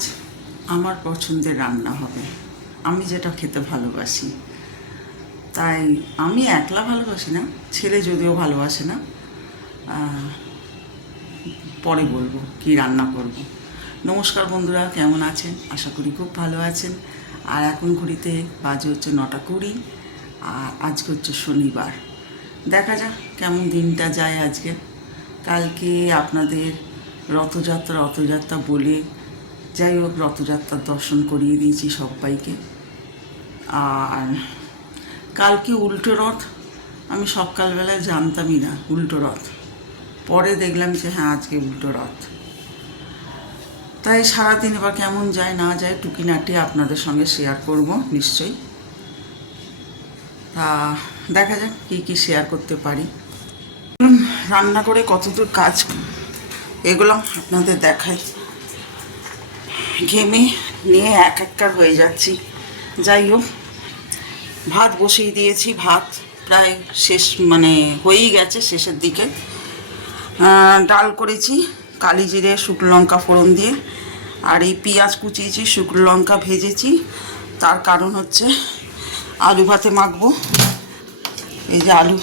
আজ আমার পছন্দের রান্না হবে। আমি যেটা খেতে ভালোবাসি। তাই আমি একলা ভালোবাসি না, ছেলে যদিও ভালোবাসে না পরে বলব কি রান্না করব। নমস্কার বন্ধুরা, কেমন আছেন? আশা করি খুব ভালো আছেন। আর এখন ঘড়িতে বাজে হচ্ছে নটা কুড়ি, আর আজকে হচ্ছে শনিবার। দেখা যাক কেমন দিনটা যায় আজকে। কালকে আপনাদের রথযাত্রা রথযাত্রা বলে যাই হোক রথযাত্রার দর্শন করিয়ে দিয়েছি সবাইকে। আর কালকে উল্টো রথ, আমি সকালবেলায় জানতামই না উল্টো রথ। পরে দেখলাম যে হ্যাঁ আজকে উল্টো রথ। তাই সারাদিন এবার কেমন যায় না যায় টুকিনাটি আপনাদের সঙ্গে শেয়ার করব, নিশ্চয়ই। তা দেখা যাক কী কী শেয়ার করতে পারি। রান্না করে কতদূর কাজ, এগুলো আপনাদের দেখাই। ঘেমে নিয়ে এক একটার হয়ে যাচ্ছি। যাই হোক, ভাত বসিয়ে দিয়েছি, ভাত প্রায় শেষ মানে হয়েই গেছে শেষের দিকে। ডাল করেছি, কালি জিরে, শুকনো লঙ্কা ফোড়ন দিয়ে, আর এই পেঁয়াজ কুচিয়েছি, শুকনো লঙ্কা ভেজেছি। তার কারণ হচ্ছে আলু ভাতে মাখবো। এই যে আলু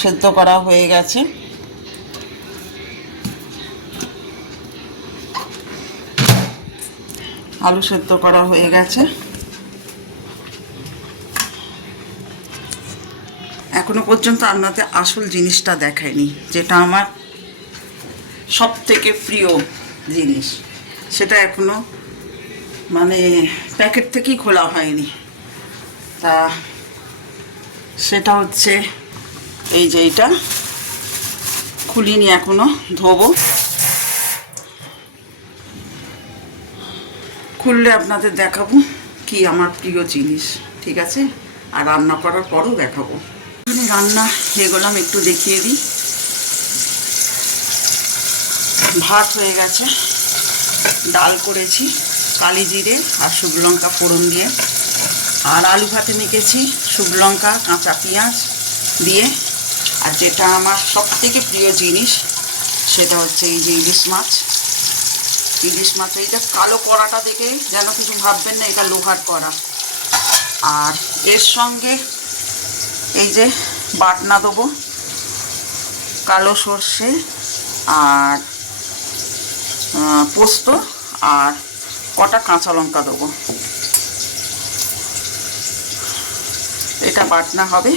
সেদ্ধ করা হয়ে গেছে। আলু সেদ্ধ করা হয়ে গেছে। এখনও পর্যন্ত আপনাদের আসল জিনিসটা দেখায়নি, যেটা আমার সব থেকে প্রিয় জিনিস। সেটা এখনও মানে প্যাকেট থেকেই খোলা হয়নি। তা সেটা হচ্ছে এই যে এটা। খুলিনি এখনও, ধোবো। খুললে আপনাদের দেখাবো কি আমার প্রিয় জিনিস, ঠিক আছে? আর রান্না করার পরও দেখাবো। রান্না এগোলাম একটু দেখিয়ে দিই। ভাত হয়ে গেছে, ডাল করেছি, কালি জিরে আর শুকনো লঙ্কা ফোড়ন দিয়ে। আর আলু ভাতে মেখেছি শুকনো লঙ্কা, কাঁচা পেঁয়াজ দিয়ে। আর যেটা আমার সব থেকে প্রিয় জিনিস, সেটা হচ্ছে এই যে ইলিশ মাছ। ইলিশ মাছ এইটা কালো কড়াটা দেখে যেন কিছু ভাববেন না, এটা লোহার কড়া। আর এর সঙ্গে এই যে বাটনা দেবো, কালো সর্ষে আর পোস্ত আর কটা কাঁচা লঙ্কা দেবো। এটা বাটনা হবে।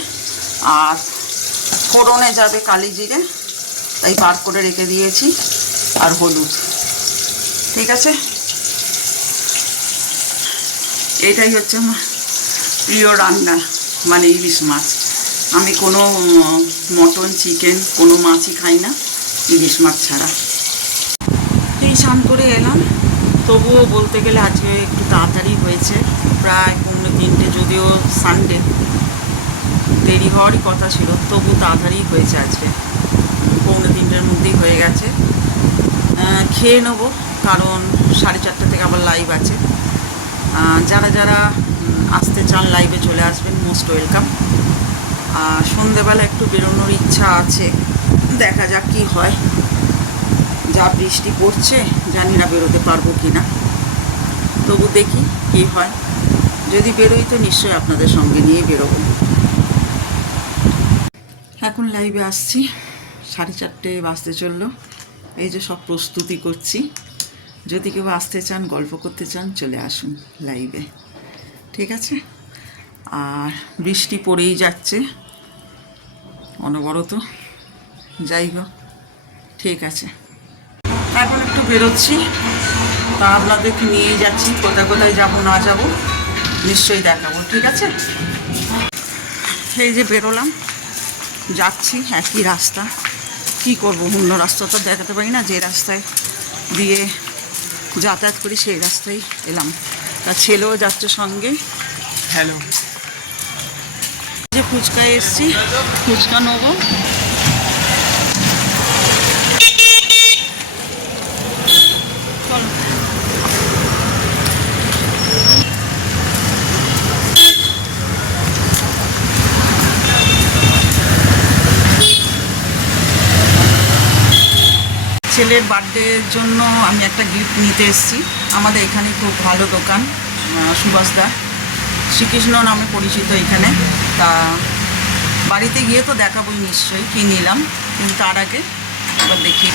আর ফোড়নে যাবে কালি জিরে তাই বার করে রেখে দিয়েছি। আর হলুদ। ঠিক আছে? এটাই হচ্ছে আমার প্রিয় রান্না মানে ইলিশ মাছ। আমি কোনো মটন, চিকেন, কোনো মাছই খাই না, ইলিশ মাছ ছাড়া। এই স্নান করে এলাম। তবুও বলতে গেলে আজকে একটু তাড়াতাড়ি হয়েছে, প্রায় পৌনে তিনটে, যদিও সানডে দেরি হওয়ারই কথা ছিল, তবু তাড়াতাড়ি হয়েছে আজকে। পৌনে তিনটের মধ্যেই হয়ে গেছে। খেয়ে নেব। কারণ সাড়ে চারটে থেকে আবার লাইভ আছে। যারা যারা আসতে চান লাইভে চলে আসবেন মোস্ট ওয়েলকাম সন্ধেবেলা একটু বেরোনোর ইচ্ছা আছে, দেখা যাক কি হয়। যা বৃষ্টি পড়ছে, জানি না বেরোতে পারব কি না তবু দেখি কি হয়। যদি বেরোই তো নিশ্চয়ই আপনাদের সঙ্গে নিয়ে বেরোবো। এখন লাইভে আসছি। সাড়ে চারটে বাজতে চলল। এই যে সব প্রস্তুতি করছি। যদি কেউ আসতে চান, গল্প করতে চান, চলে আসুন লাইভে ঠিক আছে? আর বৃষ্টি পড়েই যাচ্ছে, অনবরত। যাই হোক, ঠিক আছে। এখন একটু বেরোচ্ছি। তা আপনাদেরকে নিয়ে যাচ্ছি, কোথায় কোথায় যাব, না যাব, নিশ্চয়ই দেখাবো, ঠিক আছে? এই যে বেরোলাম, যাচ্ছি, একই রাস্তা। কি করব, অন্য রাস্তা তো দেখাতে পারি না, যে রাস্তায় দিয়ে যাতায়াত করি সেই রাস্তায় এলাম। তার ছেলেও যাচ্ছে সঙ্গে। হ্যালো যে ফুচকা এসছি ফুচকা নেব। ছেলের বার্থডের জন্য আমি একটা গিফট নিতে এসেছি। আমাদের এখানে খুব ভালো দোকান সুভাষদা শ্রীকৃষ্ণ নামে পরিচিত এখানে। তা বাড়িতে গিয়ে তো দেখাবোই নিশ্চয়ই কী নিলাম কিন্তু তার আগে এবার দেখি।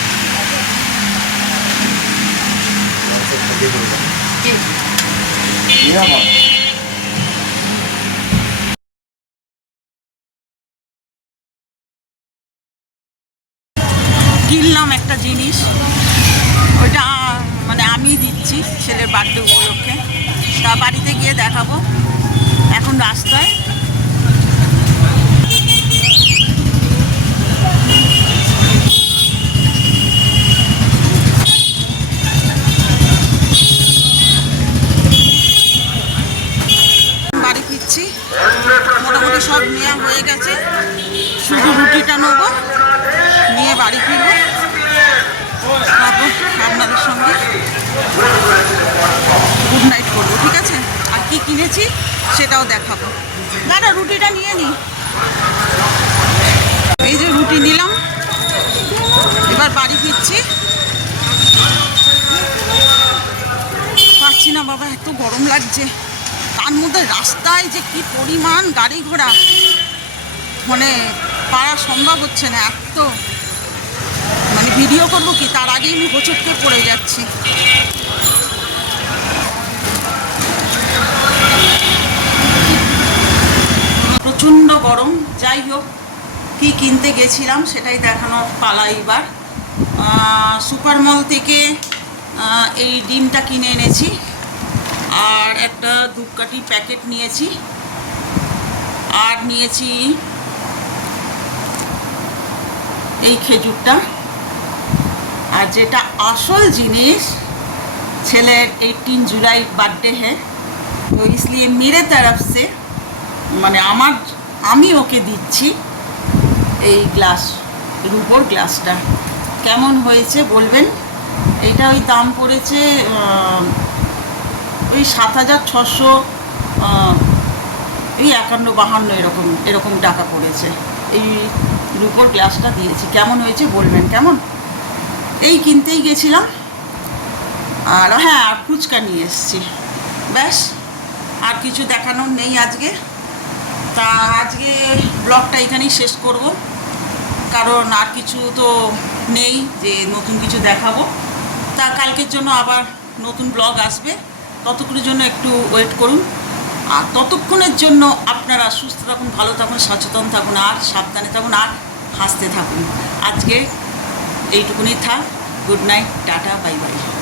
কিনলাম একটা জিনিস ওইটা মানে আমি দিচ্ছি ছেলের বার্থডে উপলক্ষে। তা বাড়িতে গিয়ে দেখাবো। এখন রাস্তায় গুড নাইট করব, ঠিক আছে? আর কি কিনেছি সেটাও দেখাবো। দাদা, রুটিটা নিয়ে নি। এই যে রুটি নিলাম। এবার বাড়ি ফিরছি। পারছি না বাবা, এত গরম লাগছে। তার মধ্যে রাস্তায় যে কি পরিমাণ গাড়ি ঘোড়া। মানে পারা সম্ভব হচ্ছে না, এত। মানে ভিডিও করব কি? তার আগেই আমি হোঁচটকে পড়ে যাচ্ছি। কি কিনতে গেছিলাম সেটাই দেখানো পালাইবার সুপার মল থেকে এই ডিমটা কিনে এনেছি। আর একটা ধূপকাঠি প্যাকেট নিয়েছি। আর নিয়েছি এই খেজুরটা। আর যেটা আসল জিনিস, ছেলের এইটিন জুলাই বার্থডে হ্যাঁ তো ইসলিয়ে মেরে तरफ মানে আমার, আমি ওকে দিচ্ছি। এই গ্লাস রুপোর গ্লাসটা কেমন হয়েছে বলবেন? এটা ওই দাম পড়েছে ওই সাত হাজার ছশো এই একান্ন বাহান্ন এরকম এরকম টাকা পড়েছে। এই রুপোর গ্লাসটা দিয়েছি। কেমন হয়েছে বলবেন? কেমন? এই কিনতেই গেছিলাম। আর হ্যাঁ আর ফুচকা নিয়ে এসেছি। ব্যাস, আর কিছু দেখানোর নেই আজকে। তা আজকে ব্লগটা এখানেই শেষ করব। কারণ আর কিছু তো নেই যে নতুন কিছু দেখাবো। তা কালকের জন্য আবার নতুন ব্লগ আসবে। ততক্ষণের জন্য একটু ওয়েট করুন। আর ততক্ষণের জন্য আপনারা সুস্থ থাকুন, ভালো থাকুন, সচেতন থাকুন, আর সাবধানে থাকুন, আর হাসতে থাকুন। আজকে এইটুকুনি থাক। Good night, tata, bye bye.